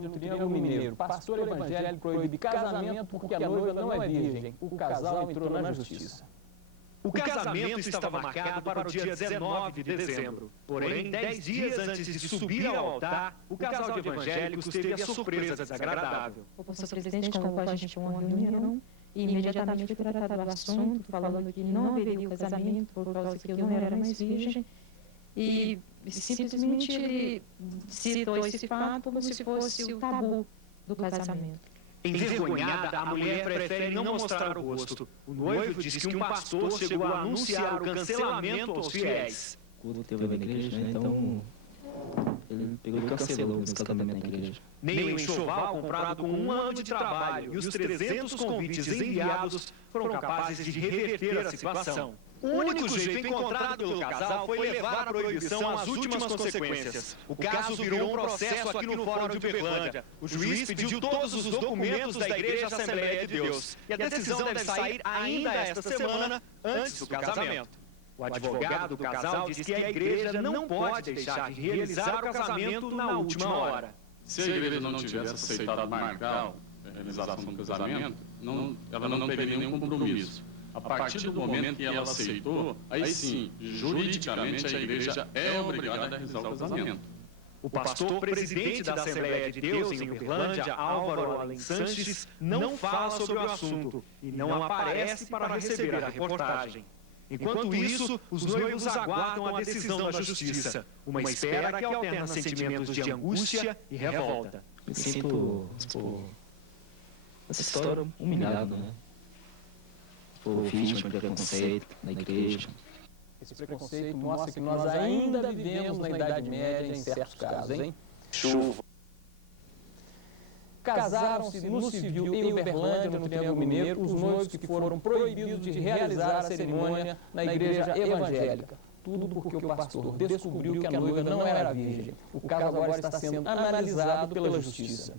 no Triângulo Mineiro. Pastor evangélico proíbe casamento porque a noiva não é virgem. O casal entrou na justiça. O casamento estava marcado para o dia 19 de dezembro. Porém, 10 dias antes de subir ao altar, o casal de evangélicos teve a surpresa desagradável. O pastor presidente convocou a gente para uma reunião e imediatamente foi tratado o assunto, falando que não haveria o casamento por causa que eu não era mais virgem. E simplesmente ele citou esse fato como se fosse o tabu do casamento. Envergonhada, a mulher prefere não mostrar o rosto. O noivo diz que um pastor chegou a anunciar o cancelamento aos fiéis. Quando teve na igreja, né? Então ele pegou e cancelou esse casamento na igreja. Nem o enxoval comprado com um ano de trabalho e os 300 convites enviados foram capazes de reverter a situação. O único jeito encontrado pelo casal foi levar a proibição às últimas consequências. O caso virou um processo aqui no Fórum de Uberlândia. O juiz pediu todos os documentos da Igreja Assembleia de Deus. E a decisão deve sair ainda esta semana, antes do casamento. O advogado do casal diz que a igreja não pode deixar de realizar o casamento na última hora. Se a igreja não tivesse aceitado marcar a realização do casamento, ela não teria nenhum compromisso. A partir do momento que ela aceitou, aí sim, juridicamente a igreja é obrigada a realizar o casamento. O pastor presidente da Assembleia de Deus em Uberlândia, Álvaro Além Sanches, não fala sobre o assunto e não aparece para receber a reportagem. Enquanto isso, os noivos aguardam a decisão da justiça, uma espera que alterna sentimentos de angústia e revolta. Me sinto, essa história humilhado, né? Por vítima de preconceito na igreja. Esse preconceito mostra que nós ainda vivemos na Idade Média em certos casos, hein? Chuva. Casaram-se no civil em Uberlândia, no Triângulo Mineiro, os noivos que foram proibidos de realizar a cerimônia na igreja evangélica. Tudo porque o pastor descobriu que a noiva não era virgem. O caso agora está sendo analisado pela justiça.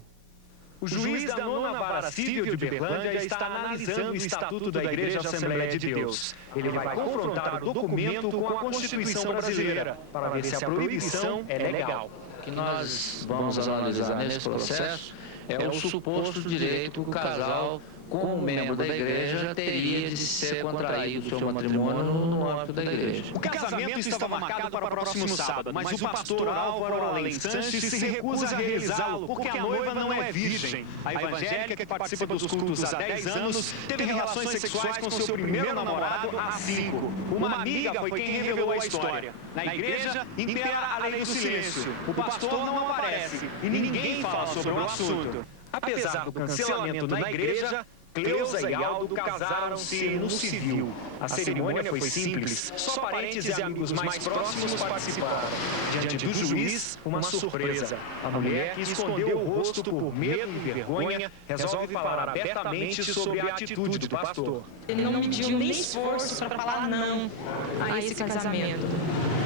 O juiz da 9ª Vara Civil de Uberlândia está analisando o Estatuto da Igreja Assembleia de Deus. Ele vai confrontar o documento com a Constituição brasileira, para ver se a proibição é legal. O que nós vamos analisar nesse processo é o suposto direito que o casal, como membro da igreja, teria de ser contraído o seu matrimônio no âmbito da igreja. O casamento estava marcado para o próximo sábado, mas o pastor Álvaro Além Sanches se recusa a realizá-lo porque a noiva não é virgem. A evangélica, que participa dos cultos há 10 anos, teve relações sexuais com seu primeiro namorado há 5. Uma amiga foi quem revelou a história. Na igreja, impera a lei do silêncio. O pastor não aparece e ninguém fala sobre o assunto. Apesar do cancelamento na igreja, Cleusa e Aldo casaram-se no civil. A cerimônia foi simples, só parentes e amigos mais próximos participaram. Diante do juiz, uma surpresa. A mulher, que escondeu o rosto por medo e vergonha, resolve falar abertamente sobre a atitude do pastor. Ele não mediu nem esforço para falar não a esse casamento,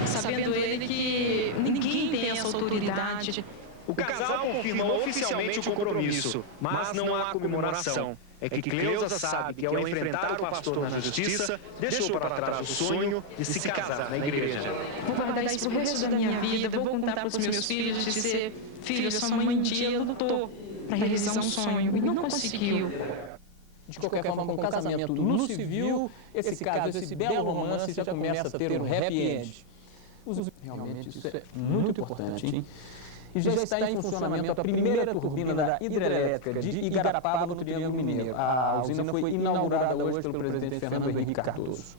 sabendo ele que ninguém tem essa autoridade. O casal confirma oficialmente o compromisso, mas não há comemoração. É que Cleusa sabe que ao enfrentar o pastor na justiça, deixou para trás o sonho de se casar na igreja. Vou guardar isso pro resto da minha vida, vou contar para os meus filhos de ser filho, sua mãe um dia lutou para realizar um sonho e não conseguiu. De qualquer forma, com o casamento no civil, esse caso, esse belo romance já começa a ter um happy end. Realmente isso é muito importante, hein? E já está em funcionamento a primeira turbina da hidrelétrica de Igarapava, no Triângulo Mineiro. A usina foi inaugurada hoje pelo presidente Fernando Henrique Cardoso.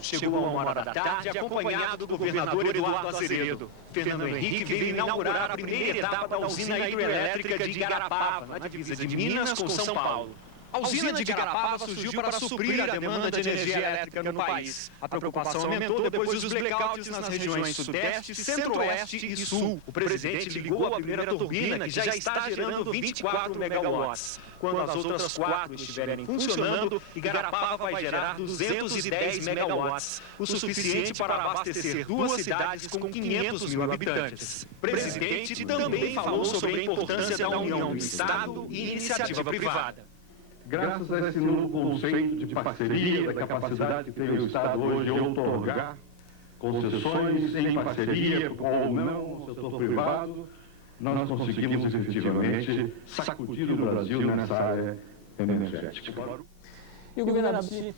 Chegou a 1h da tarde, acompanhado do governador Eduardo Azeredo. Fernando Henrique veio inaugurar a primeira etapa da usina hidrelétrica de Igarapava, na divisa de Minas com São Paulo. A usina de Igarapava surgiu para suprir a demanda de energia elétrica no país. A preocupação aumentou depois dos blackouts nas regiões Sudeste, Centro-Oeste e Sul. O presidente ligou a primeira turbina, que já está gerando 24 megawatts. Quando as outras 4 estiverem funcionando, Igarapava vai gerar 210 megawatts, o suficiente para abastecer 2 cidades com 500 mil habitantes. O presidente também falou sobre a importância da união do Estado e iniciativa privada. Graças a esse novo conceito de parceria, da capacidade que tem o Estado hoje de outorgar concessões em parceria ou não no setor privado, nós conseguimos efetivamente sacudir o Brasil nessa área energética. E o governador disse,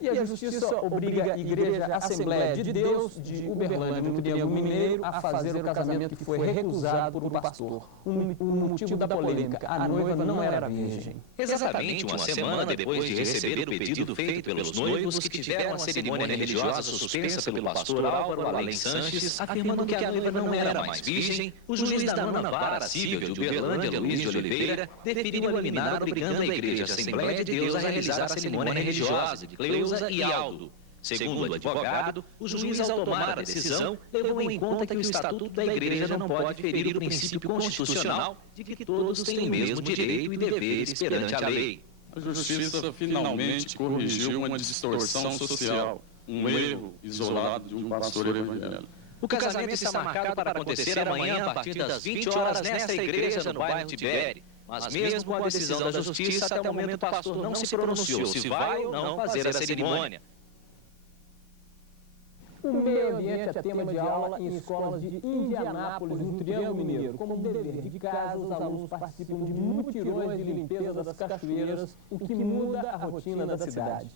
e a Justiça obriga a Igreja Assembleia de Deus de Uberlândia, no Triângulo Mineiro, a fazer o casamento que foi recusado por um pastor. O motivo da polêmica, a noiva não era virgem. Exatamente uma semana depois de receber o pedido feito pelos noivos que tiveram a cerimônia religiosa suspensa pelo pastor Álvaro Além Sanches, afirmando que a noiva não era mais virgem, o juiz da 9ª Vara Civil de Uberlândia, Luiz de Oliveira, deferiu a liminar obrigando a Igreja Assembleia de Deus a realizar a cerimônia religiosa de Cleusa e Aldo. Segundo o advogado, o juiz, ao tomar a decisão, levou em conta que o Estatuto da Igreja não pode ferir o princípio constitucional de que todos têm o mesmo direito e deveres perante a lei. A Justiça finalmente corrigiu uma distorção social, um erro isolado de um pastor evangélico. O casamento está marcado para acontecer amanhã a partir das 20 horas nesta igreja no bairro Tibere. Mas mesmo com a decisão da Justiça, até o momento o pastor não se pronunciou se vai ou não fazer a cerimônia. O meio ambiente é tema de aula em escolas de Indianápolis, no Triângulo Mineiro. Como dever de casa, os alunos participam de mutirões de limpeza das cachoeiras, o que muda a rotina da cidade.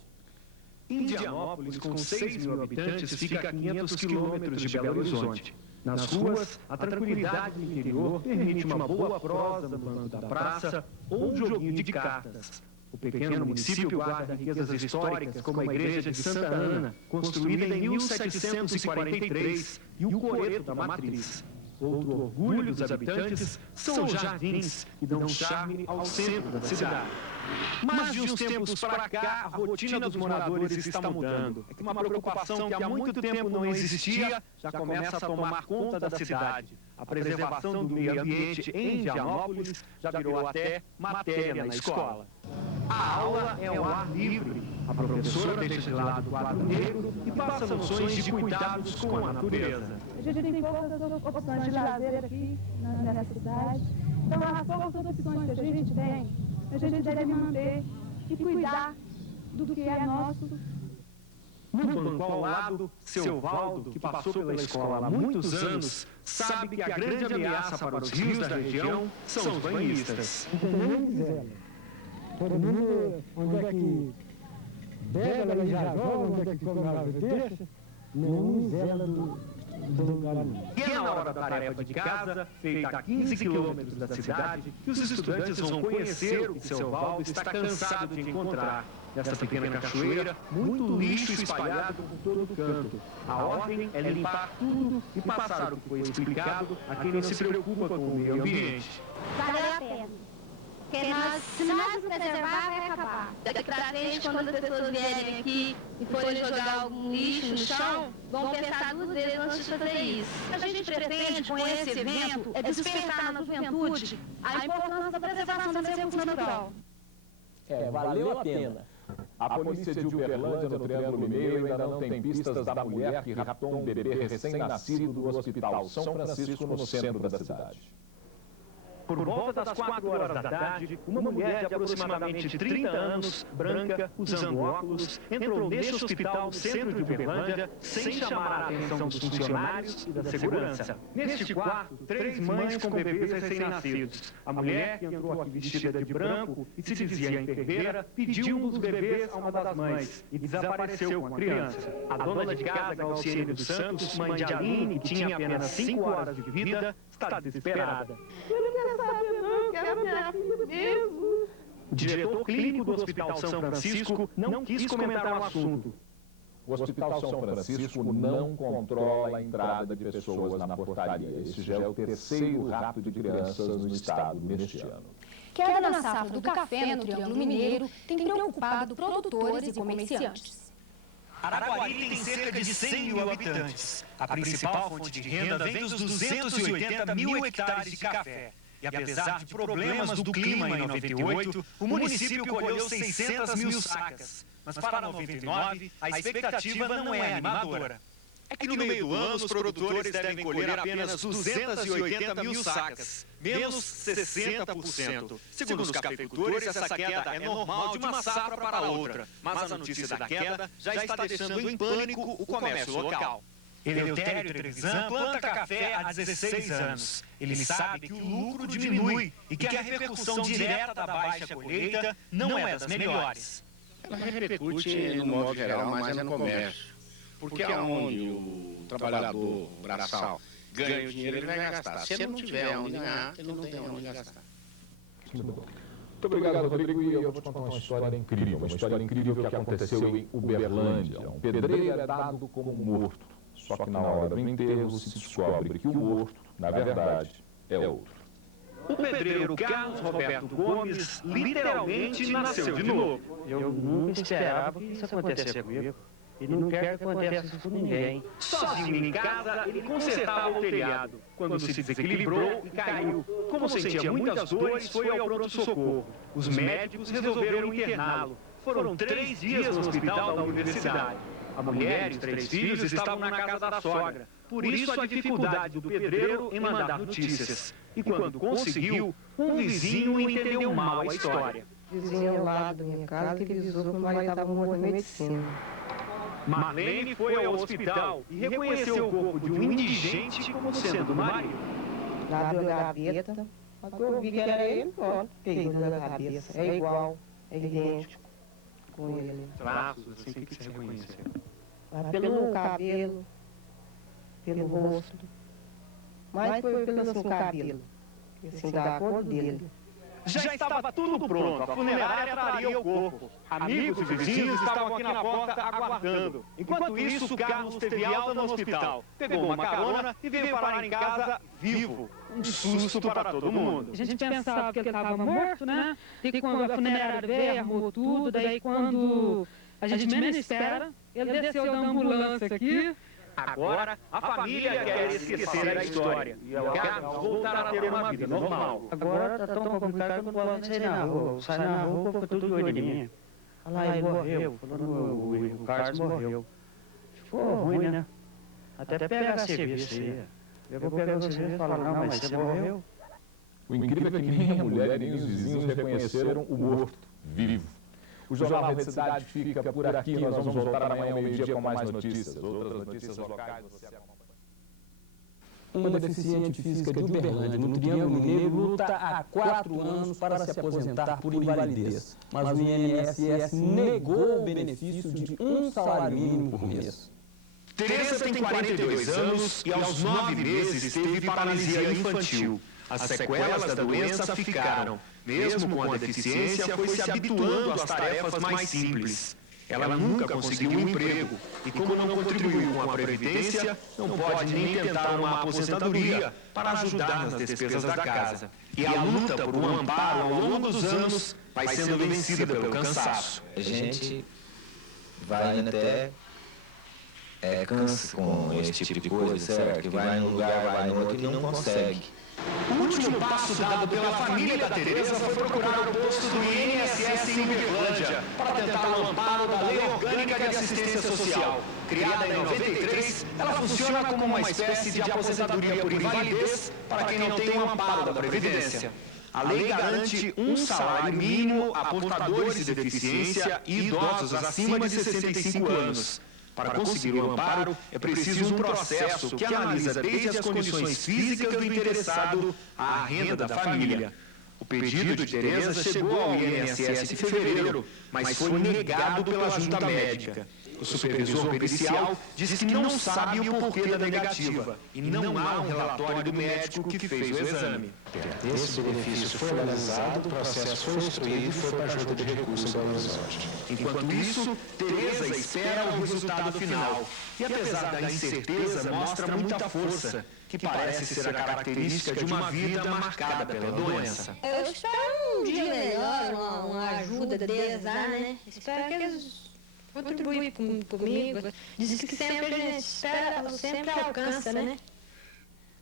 Indianópolis, com 6 mil habitantes, fica a 500 quilômetros de Belo Horizonte. Nas ruas, a tranquilidade do interior permite uma boa prosa no banco da praça ou um joguinho de cartas. O pequeno município guarda riquezas históricas como a igreja de Santa Ana, construída em 1743, e o coreto da Matriz. Outro orgulho dos habitantes são os jardins, que dão charme ao centro da cidade. Mas de uns tempos para cá, a rotina dos moradores está mudando. É que uma preocupação que há muito tempo não existia já começa a tomar conta da cidade. A preservação do meio ambiente em Indianópolis já virou até matéria na escola. A aula é ao ar livre. A professora deixa de lado o quadro negro e passa noções de cuidados com a natureza. A gente tem poucas opções de lazer aqui nessa cidade. Então, as poucas opções que a gente tem, a gente deve manter e cuidar do que é nosso. No banco ao lado, seu Valdo, que passou pela escola há muitos anos, sabe que a grande ameaça para os rios da região são os banhistas. Todo mundo, onde é que bebe, ela já joga, onde é que come a deixa, não zela do lugar não. E é na hora da tarefa de casa, feita a 15 quilômetros da cidade, que os estudantes vão conhecer o que seu Valdo está cansado de encontrar. Nesta pequena cachoeira, muito lixo espalhado por todo canto. A ordem é limpar tudo e passar o que foi explicado a quem não se preocupa com o meio ambiente. Valeu a pena. Porque se nós não preservar, vai acabar. Daqui pra frente, quando as pessoas vierem aqui e forem jogar algum lixo no chão, vão pensar 2 vezes antes de fazer isso. A gente pretende, com esse evento, é despertar na juventude a importância da preservação desse recurso natural. Valeu a pena. A polícia de Uberlândia, no Triângulo Mineiro, ainda não tem pistas da mulher que raptou um bebê recém-nascido do Hospital São Francisco, no centro da cidade. Por volta das 4 horas da tarde, uma mulher de aproximadamente 30 anos, branca, usando óculos, entrou neste hospital do centro de Uberlândia sem chamar a atenção dos funcionários e da segurança. Neste quarto, 3 mães com bebês recém-nascidos. A mulher, que entrou aqui vestida de branco e se dizia enfermeira, pediu um dos bebês a uma das mães e desapareceu com a criança. A dona de casa, Galciene dos Santos, mãe de Aline, que tinha apenas 5 horas de vida, está desesperada. O diretor clínico do Hospital São Francisco não quis comentar o assunto. O Hospital São Francisco não controla a entrada de pessoas na portaria. Esse já é o 3º rapto de crianças no estado neste ano. Queda na safra do café no Triângulo Mineiro tem preocupado produtores e comerciantes. Araguari tem cerca de 100 mil habitantes. A principal fonte de renda vem dos 280 mil hectares de café. E apesar de problemas do clima em 98, o município colheu 600 mil sacas. Mas para 99, a expectativa não é animadora. É que no meio do ano, os produtores devem colher apenas 280 mil sacas, menos 60%. Segundo os cafeicultores, essa queda é normal de uma safra para outra. Mas a notícia da queda já está deixando em pânico o comércio local. Eleutério Trevisan planta café há 16 anos. Ele sabe que o lucro diminui e que a repercussão direta da baixa colheita não é das melhores. Ela repercute, no modo geral, mais no comércio. Porque aonde o trabalhador braçal ganha o dinheiro, ele vai gastar. Se ele não tiver onde ganhar, ele não tem onde gastar. Muito obrigado, Rodrigo. E eu vou te contar uma história incrível que aconteceu em Uberlândia. Um pedreiro é dado como morto. Só que na hora do enterro se descobre que o morto, na verdade, é outro. O pedreiro Carlos Roberto Gomes literalmente nasceu de novo. Eu nunca esperava que isso acontecesse comigo. E não quero que aconteça isso com ninguém. Sozinho em casa, ele consertava o telhado, quando se desequilibrou e caiu. Como sentia muitas dores, foi ao pronto-socorro. Os médicos resolveram interná-lo. Foram 3 dias no hospital da universidade. A mulher e os 3 filhos estavam na casa da sogra. Por isso a dificuldade do pedreiro em mandar notícias. E quando conseguiu, um vizinho entendeu mal a história. O vizinho ao lado da minha casa que avisou que o marido estava morto em medicina. Marlene foi ao hospital e reconheceu o corpo de um indigente como sendo o marido. Abriu a gaveta, eu vi que era ele, pronto, peguei na cabeça. É igual, é idêntico com ele. Traços, assim, que você reconheceu? Pelo cabelo, pelo rosto, mas foi pelo assim, cabelo, assim, da cor dele. Já estava tudo pronto, a funerária traria o corpo. Amigos e vizinhos estavam aqui na porta aguardando. Enquanto isso, Carlos teve alta no hospital, pegou uma carona e veio parar em casa vivo. Um susto para todo mundo. A gente pensava que ele estava morto, né? E quando a funerária veio, arrumou tudo, daí quando a gente menos espera, ele desceu da ambulância aqui. Agora, a família quer esquecer a história e o Carlos voltar a ter uma vida normal. Agora está tão complicado que eu não posso sair na rua. Sai na rua, fica tudo doido de mim. Olha lá, ele morreu. O Carlos morreu. Ficou ruim, né? Até pegar serviço aí. Eu vou pegar o serviço e falar, não, mas você morreu. O incrível é que nem a mulher nem os vizinhos reconheceram o morto vivo. O Jornal Rede Cidade fica por aqui. Nós vamos voltar amanhã ao meio-dia com mais notícias. Outras notícias locais você acompanha. Uma deficiente física de Uberlândia, no Triângulo Negro, luta há 4 anos para se aposentar por invalidez. Mas o INSS negou o benefício de um salário mínimo por mês. Tereza tem 42 anos e aos 9 meses teve paralisia infantil. As sequelas da doença ficaram. Mesmo com a deficiência, foi se habituando às tarefas mais simples. Ela nunca conseguiu um emprego e, como não contribuiu com a Previdência, não pode nem tentar uma aposentadoria para ajudar nas despesas da casa. E a luta por um amparo ao longo dos anos vai sendo vencida pelo cansaço. A gente vai até cansa com esse tipo de coisa, certo? Que vai num lugar, vai no outro e não consegue. O último passo dado pela família da Tereza foi procurar o posto do INSS em Uberlândia para tentar o amparo da Lei Orgânica de Assistência Social. Criada em 93, ela funciona como uma espécie de aposentadoria por invalidez para quem não tem o amparo da Previdência. A lei garante um salário mínimo a portadores de deficiência e idosos acima de 65 anos. Para conseguir o amparo, é preciso um processo que analisa desde as condições físicas do interessado à renda da família. O pedido de Tereza chegou ao INSS em fevereiro, mas foi negado pela junta médica. O supervisor pericial diz que não sabe o porquê da negativa e não há um relatório do médico que fez o exame. Esse benefício foi analisado, o processo foi instruído e foi para a junta de recursos do Belo Horizonte. Enquanto isso, Tereza espera o resultado final. E apesar da incerteza, mostra muita força, que parece ser a característica de uma vida marcada pela doença. Eu espero um dia melhor, uma ajuda deles lá, né? Espero que eles contribuem comigo. Diz que sempre a gente espera, sempre alcança, né?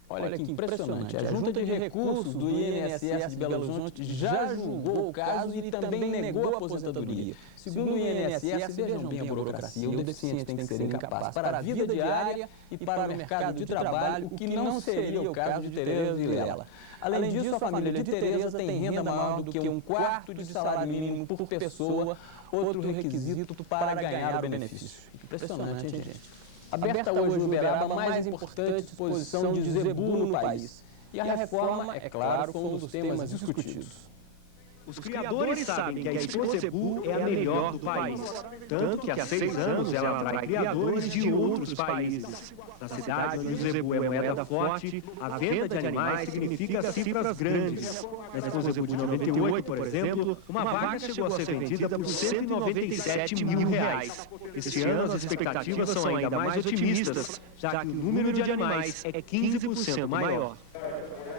Olha que impressionante. A Junta de Recursos do INSS de Belo Horizonte já julgou o caso e também negou a aposentadoria. Segundo o INSS, vejam bem a burocracia, o deficiente tem que ser incapaz para a vida diária e para o mercado de trabalho, o que não seria o caso de Tereza Vilela. Além disso, a família de Tereza tem renda maior do que 1/4 de salário mínimo por pessoa, outro requisito para ganhar o benefício. Impressionante, hein, gente? Aberta hoje em Uberaba a mais importante exposição de zebu no país. E a reforma, é claro, foi um dos temas discutidos. Os criadores sabem que a Expo Zebu é a melhor do país, tanto que há 6 anos ela atrai criadores de outros países. Na cidade onde o zebu é moeda forte, a venda de animais significa cifras grandes. Na Expo Zebu de 98, por exemplo, uma vaca chegou a ser vendida por R$197 mil. Este ano as expectativas são ainda mais otimistas, já que o número de animais é 15% maior.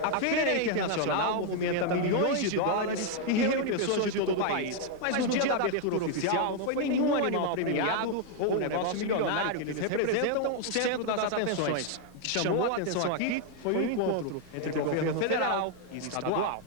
A feira internacional movimenta milhões de dólares e reúne pessoas de todo o país. Mas no dia da abertura oficial não foi nenhum animal premiado ou um negócio milionário que eles representam o centro das atenções. O que chamou a atenção aqui foi o encontro entre o governo federal e estadual.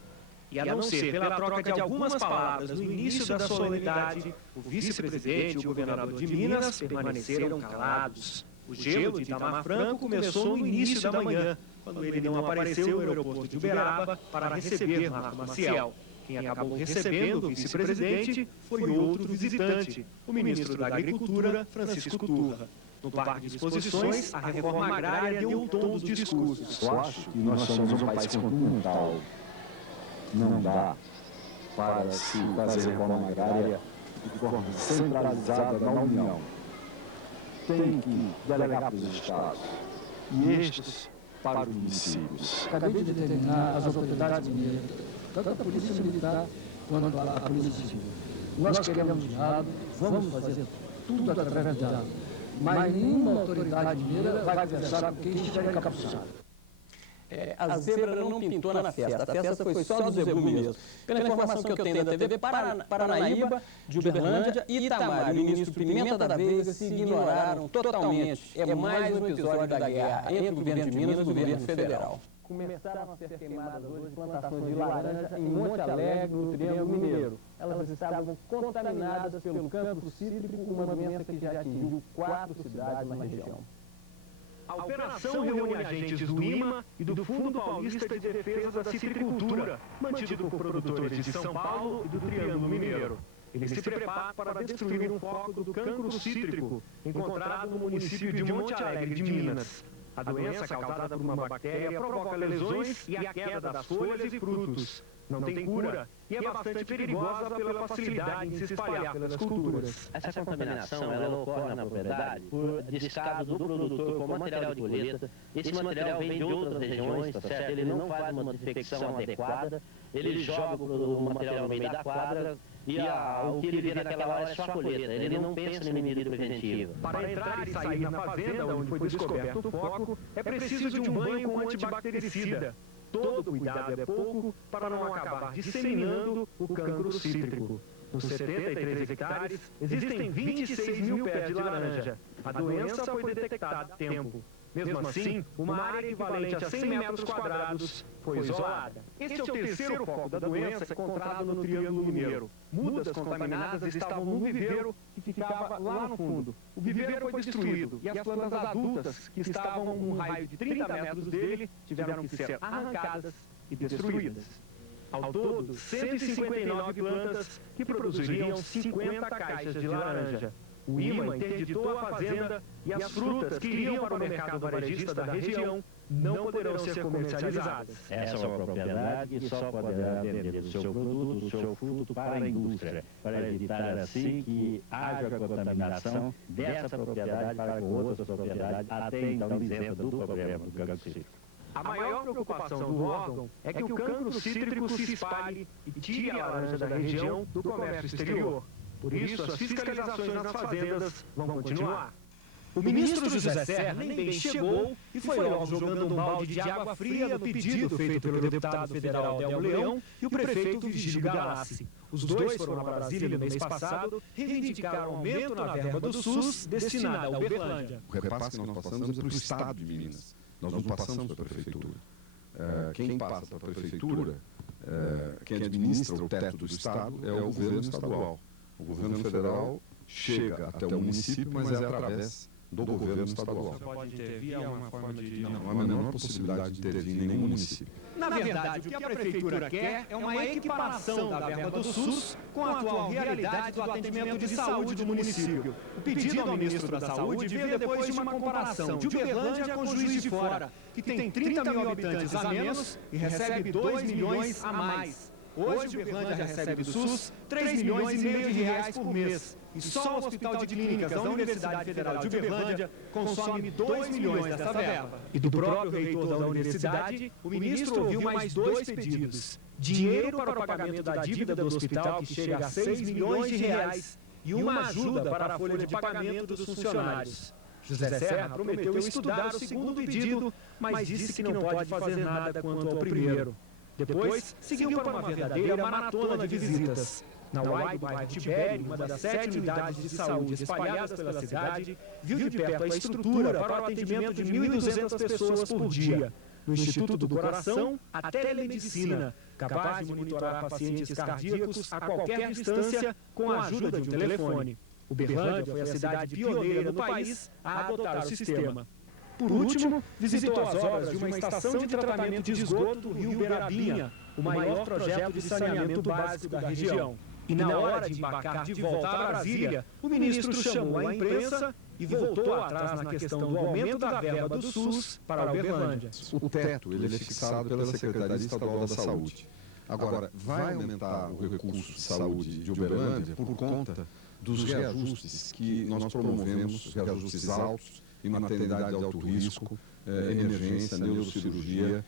E a não ser pela troca de algumas palavras no início da solenidade, o vice-presidente e o governador de Minas permaneceram calados. O gelo de Itamar Franco começou no início da manhã, quando ele não apareceu no aeroporto de Uberaba para receber Marco Maciel. Quem acabou recebendo o vice-presidente foi outro visitante, o ministro da Agricultura, Francisco Turra. No Parque de Exposições, a reforma agrária deu o tom dos discursos. Eu acho que nós somos um país continental. Não dá para se fazer reforma agrária de forma centralizada na União. Tem que delegar para os estados e estes para os municípios. Acabei de determinar as autoridades mineiras, tanto a Polícia Militar quanto a Polícia Civil. Nós queremos diálogo, vamos fazer tudo através do diálogo, mas nenhuma autoridade mineira vai conversar com quem estiver encapuçado. A zebra não pintou na festa, a festa foi só do zebu mesmo. Pela informação que eu tenho da TV Paranaíba, de Uberlândia e Itamar, e o ministro Pimenta da Veiga se ignoraram totalmente. É mais um episódio da guerra entre o governo de Minas e o governo federal. Começaram a ser queimadas hoje plantações de laranja em Monte Alegre, no Triângulo Mineiro. Elas estavam contaminadas pelo cancro cítrico, uma doença que já atingiu 4 cidades na região. A operação reúne agentes do IMA e do Fundo Paulista de Defesa da Citricultura, mantido por produtores de São Paulo e do Triângulo Mineiro. Eles se preparam para destruir um foco do cancro cítrico, encontrado no município de Monte Alegre de Minas. A doença, causada por uma bactéria, provoca lesões e a queda das folhas e frutos. Não tem cura e é bastante perigosa pela facilidade em se espalhar pelas culturas. Essa contaminação ela ocorre na propriedade por descaso do produtor com material de colheita. Esse material vem de outras regiões, tá certo? Ele não faz uma desinfecção adequada, ele joga o material no meio da quadra e o que ele vê naquela hora é só a colheita. Ele não pensa em medida preventiva. Para entrar e sair na fazenda onde foi descoberto o foco, é preciso de um banho com antibactericida. Todo cuidado é pouco para não acabar disseminando o cancro cítrico. Nos 73 hectares, existem 26 mil pés de laranja. A doença foi detectada a tempo. Mesmo assim, uma área equivalente a 100 metros quadrados foi isolada. Este é o terceiro foco da doença encontrado no Triângulo Mineiro. Mudas contaminadas estavam no viveiro que ficava lá no fundo. O viveiro foi destruído e as plantas adultas, que estavam a um raio de 30 metros dele, tiveram que ser arrancadas e destruídas. Ao todo, 159 plantas que produziriam 50 caixas de laranja. O IMA interditou a fazenda e as frutas que iriam para o mercado varejista da região não poderão ser comercializadas. Essa é uma propriedade que só poderá vender o seu produto, o seu fruto para a indústria, para evitar assim que haja contaminação dessa propriedade para com outras propriedades, até então isenta do problema do cancro cítrico. A maior preocupação do órgão é que o cancro cítrico se espalhe e tire a laranja da região do comércio exterior. Por isso, as fiscalizações nas fazendas vão continuar. O ministro José Serra nem bem chegou e foi logo jogando um balde de água fria no pedido feito pelo deputado federal Delmo Leão e o prefeito Vigílio Galassi. Os dois foram a Brasília no mês passado, reivindicaram aumento na verba do SUS destinada a Uberlândia. O repasse que nós passamos é para o Estado de Minas. Nós não passamos para a Prefeitura. Quem passa para a Prefeitura, quem administra o teto do Estado, é o governo estadual. O governo federal chega até o município, mas é através do governo estadual. Você pode intervir, é uma forma de... Não há a menor possibilidade de intervir em nenhum município. Na verdade, o que a Prefeitura quer é uma equiparação da verba do SUS com a atual realidade do atendimento de saúde do município. O pedido ao ministro da Saúde veio depois de uma comparação de Uberlândia com Juiz de Fora, que tem 30 mil habitantes a menos e recebe 2 milhões a mais. Hoje, Uberlândia recebe do SUS 3 milhões e meio de reais por mês. E só o Hospital de Clínicas da Universidade Federal de Uberlândia consome 2 milhões dessa verba. E do próprio reitor da universidade, o ministro ouviu mais 2 pedidos. Dinheiro para o pagamento da dívida do hospital, que chega a 6 milhões de reais, e uma ajuda para a folha de pagamento dos funcionários. José Serra prometeu estudar o segundo pedido, mas disse que não pode fazer nada quanto ao primeiro. Depois, seguiu para uma verdadeira maratona de visitas. Na UAI do bairro Tibério, uma das 7 unidades de saúde espalhadas pela cidade, viu de perto a estrutura para o atendimento de 1.200 pessoas por dia. No Instituto do Coração, a telemedicina, capaz de monitorar pacientes cardíacos a qualquer distância com a ajuda de um telefone. Uberlândia foi a cidade pioneira no país a adotar o sistema. Por último, visitou as obras de uma estação de tratamento de esgoto do rio Berabinha, o maior projeto de saneamento básico da região. E na hora de embarcar de volta a Brasília, o ministro chamou a imprensa e voltou atrás na questão do aumento da verba do SUS para Uberlândia. O teto ele é fixado pela Secretaria Estadual da Saúde. Agora, vai aumentar o recurso de saúde de Uberlândia por conta dos reajustes que nós promovemos, reajustes altos, em maternidade de alto risco, emergência, neurocirurgia,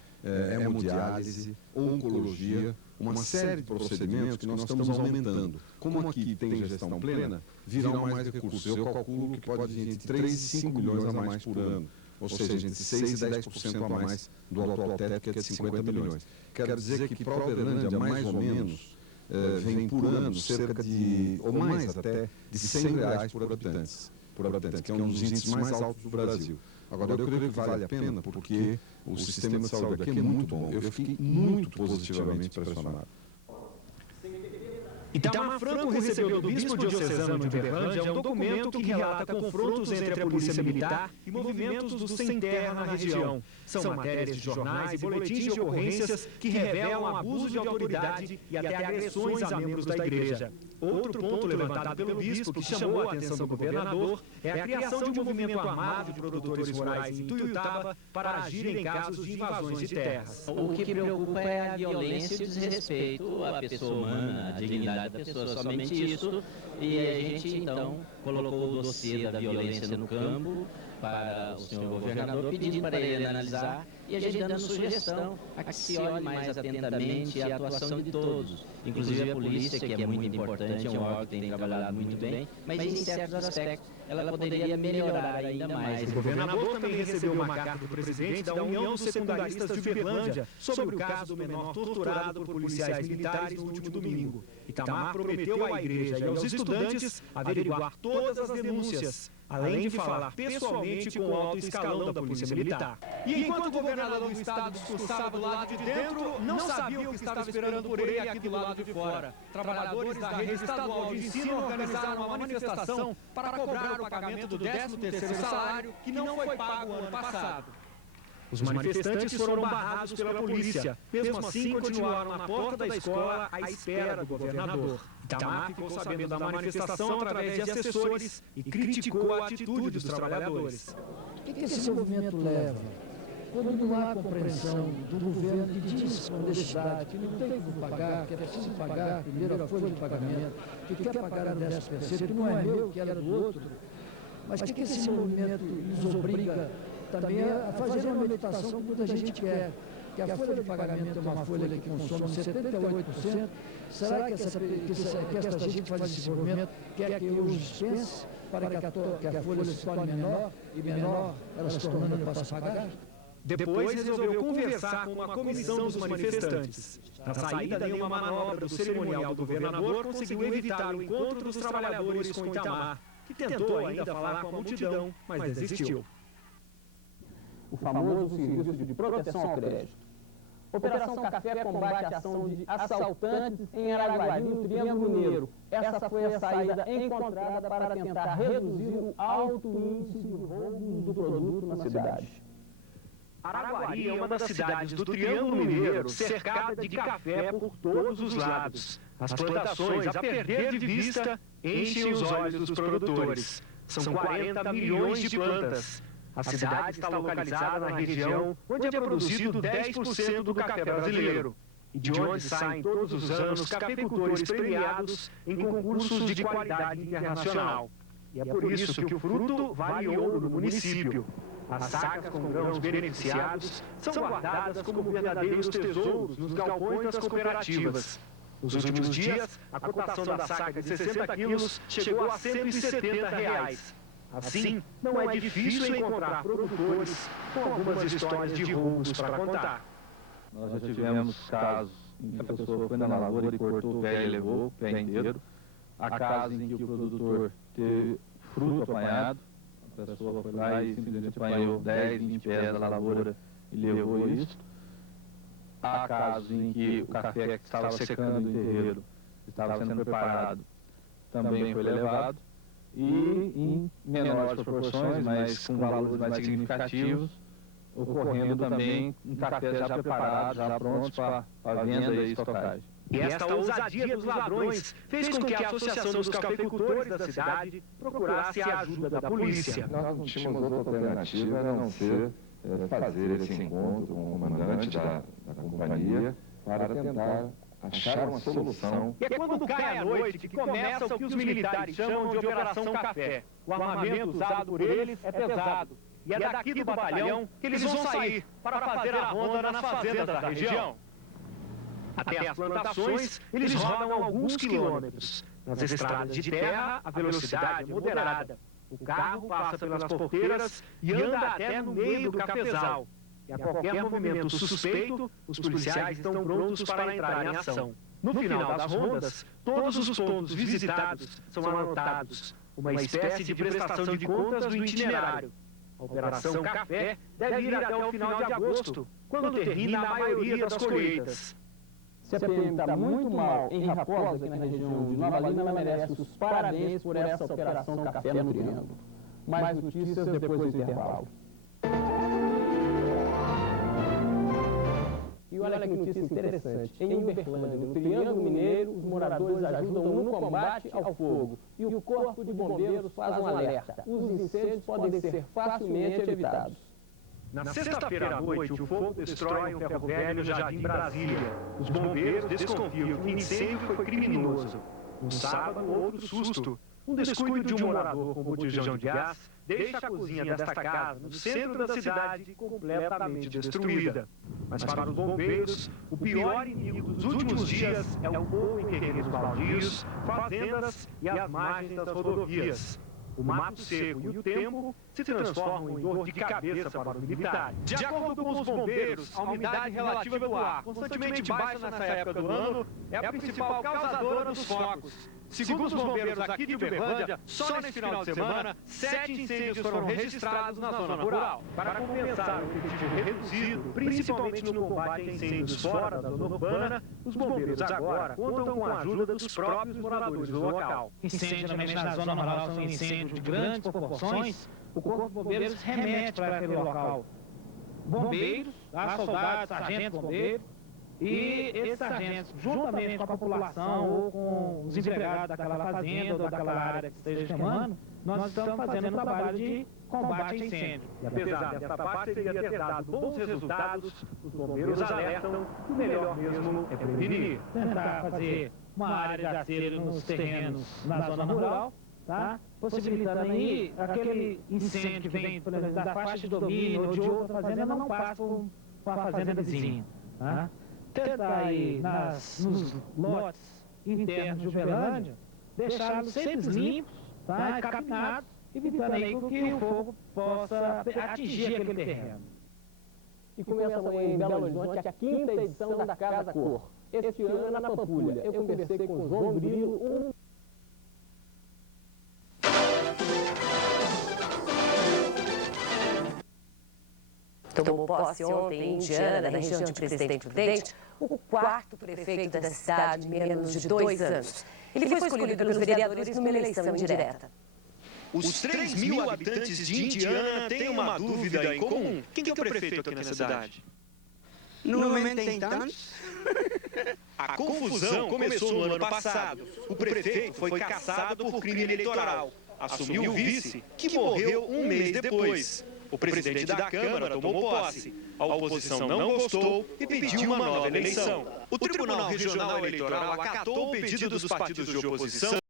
hemodiálise, oncologia, uma série de procedimentos que nós estamos aumentando. Como aqui tem gestão plena, virão mais recursos. Eu calculo que pode vir entre 3 e 5 milhões a mais por ano. Ou seja, entre 6 e 10% a mais do atual teto, que é de 50 milhões. Quero dizer que para a Uberlândia, mais ou menos, vem por ano cerca de, ou mais até, de R$100 por habitante, que é um dos índices mais altos do Brasil. Agora, eu creio que vale a pena porque o sistema de saúde aqui é muito bom. Eu fiquei muito positivamente impressionado. Itamar Franco recebeu do bispo diocesano de Uberlândia um documento que relata confrontos entre a polícia militar e movimentos do sem terra na região. São matérias de jornais e boletins de ocorrências que revelam abuso de autoridade e até agressões a membros da igreja. Outro ponto levantado pelo bispo que chamou a atenção do governador é a criação de um movimento armado de produtores rurais em Ituiutaba para agir em casos de invasões de terras. O que preocupa é a violência e o desrespeito à pessoa humana, à dignidade da pessoa, somente isso. E a gente, então, colocou o dossiê da violência no campo para o senhor governador, pedindo para ele analisar e a gente dando sugestão a que se olhe mais atentamente a atuação de todos, inclusive a polícia, que é muito importante, é um órgão que tem trabalhado muito bem, mas em certos aspectos ela poderia melhorar ainda mais. O governador também recebeu uma carta do presidente da União dos Secundaristas de Uberlândia sobre o caso do menor torturado por policiais militares no último domingo. Itamar prometeu à igreja e aos estudantes averiguar todas as denúncias, além de falar pessoalmente com o alto escalão da Polícia Militar. E enquanto o governador do estado discursava do lado de dentro, não sabia o que estava esperando por ele aqui do lado de fora. Trabalhadores da rede estadual de ensino organizaram uma manifestação para cobrar o pagamento do 13º salário que não foi pago ano passado. Os manifestantes foram barrados pela polícia. Mesmo assim, continuaram na porta da escola à espera do governador. Itamar ficou sabendo da manifestação através de assessores e criticou a atitude dos trabalhadores. O que esse movimento leva? Quando não há compreensão do governo que diz com honestidade que não tem como pagar, que é preciso pagar primeiro a folha de pagamento, que quer pagar a 10%, que não é meu, que era do outro, mas que esse movimento nos obriga também a fazer uma meditação que muita gente quer, que a folha de pagamento é uma folha que consome 78%. Será que essa gente faz esse movimento, quer que eu os dispense para que a folha se torne menor e menor ela se tornando eu possa pagar? Depois resolveu conversar com uma comissão dos manifestantes. Na saída de uma manobra do cerimonial do governador, conseguiu evitar o encontro dos trabalhadores com Itamar, que tentou ainda falar com a multidão, mas desistiu. O famoso Serviço de Proteção ao Crédito. Operação Café combate a ação de assaltantes em Araguari, no Triângulo Mineiro. Essa foi a saída encontrada para tentar reduzir o alto índice de roubos do produto na cidade. Araguari é uma das cidades do Triângulo Mineiro cercada de café por todos os lados. As plantações, a perder de vista, enchem os olhos dos produtores. São 40 milhões de plantas. A cidade está localizada na região onde é produzido 10% do café brasileiro e de onde saem todos os anos cafeicultores premiados em concursos de qualidade internacional. E é por isso que o fruto vale ouro no município. As sacas com grãos beneficiados são guardadas como verdadeiros tesouros nos galpões das cooperativas. Nos últimos dias, a cotação da saca de 60 quilos chegou a R$ 170. Assim, não é difícil encontrar produtores com algumas histórias de roubos para contar. Nós já tivemos casos em que a pessoa foi na lavoura e cortou o pé e levou o pé inteiro. Há casos em que o produtor teve fruto apanhado, a pessoa foi lá e simplesmente apanhou 10, 20 pés da lavoura e levou isso. Há casos em que o café que estava secando no terreiro, estava sendo preparado, também foi levado. E em menores proporções, mas com valores mais significativos, ocorrendo também em cafés já preparados, já prontos para venda e estocagem. E esta ousadia dos ladrões fez com que a Associação dos Cafeicultores da cidade procurasse a ajuda da polícia. Nós não tínhamos outra alternativa a não ser fazer esse encontro com o comandante da companhia para tentar achar uma solução. E é quando cai a noite que começa o que os militares chamam de Operação Café. O armamento usado por eles é pesado. E é daqui do batalhão que eles vão sair para fazer a ronda nas fazendas da região. Até as plantações, eles rodam alguns quilômetros. Nas estradas de terra, a velocidade é moderada. O carro passa pelas porteiras e anda até no meio do cafezal. E a qualquer movimento suspeito, os policiais estão prontos para entrar em ação. No final das rondas, todos os pontos visitados são anotados, uma espécie de prestação de contas do itinerário. A Operação Café deve ir até o final de agosto, quando termina a maioria das colheitas. Se a PM está muito mal em Raposa, aqui na região de Nova Lima, ela merece os parabéns por essa Operação Café no Triângulo. Mais notícias depois do intervalo. E olha que notícia interessante. Em Uberlândia, no Triângulo Mineiro, os moradores ajudam no combate ao fogo. E o Corpo de Bombeiros faz um alerta. Os incêndios podem ser facilmente evitados. Na sexta-feira à noite, o fogo destrói um ferro velho no Jardim Brasília. Os bombeiros desconfiam que o incêndio foi criminoso. No sábado, outro susto. Um descuido de um morador com botijão de gás deixa a cozinha desta casa, no centro da cidade, completamente destruída. Mas para os bombeiros, o pior inimigo dos últimos dias é o fogo em terrenos baldios, fazendas e as margens das rodovias. O mato seco e o tempo se transformam em dor de cabeça para os militares. De acordo com os bombeiros, a umidade relativa do ar, constantemente baixa nessa época do ano, é a principal causadora dos focos. Segundo os bombeiros aqui de Uberlândia, só nesse final de semana, 7 incêndios foram registrados na zona rural. Para compensar o efetivo reduzido, principalmente no combate a incêndios fora da zona urbana, os bombeiros agora contam com a ajuda dos próprios moradores do local. Incêndio, geralmente na zona rural, são incêndios de grandes proporções. O Corpo de Bombeiros remete para aquele local bombeiros, soldados, sargentos, bombeiros, e esses sargentos, juntamente com a população ou com os empregados daquela fazenda ou daquela área que esteja queimando, nós estamos fazendo um trabalho de combate a incêndio. E apesar dessa parceria ter dado bons resultados, os bombeiros alertam que o melhor mesmo é prevenir. Tentar fazer uma área de acero nos terrenos na zona rural, tá? Possibilitando aí aquele incêndio que vem, por exemplo, da faixa de domínio ou de outra fazenda, não passa para a fazenda vizinha. Tá? Tentar aí nos lotes internos de Uberlândia, deixá-los sempre limpos, tá? E capinados, evitando aí que o fogo possa atingir aquele terreno. E começa amanhã em Belo Horizonte a 5ª edição da Casa Cor. Este ano é na Pampulha. Eu conversei com o João Grilo, Tomou posse ontem em Indiana, na região de Presidente Prudente, o 4º prefeito da cidade em menos de 2 anos. Ele foi escolhido pelos vereadores numa eleição indireta. Os 3.000 habitantes de Indiana têm uma dúvida em comum. Quem que é o prefeito aqui na cidade? No momento tem tantos. A confusão começou no ano passado. O prefeito foi cassado por crime eleitoral. Assumiu o vice, que morreu um mês depois. O presidente da Câmara tomou posse. A oposição não gostou e pediu uma nova eleição. O Tribunal Regional Eleitoral acatou o pedido dos partidos de oposição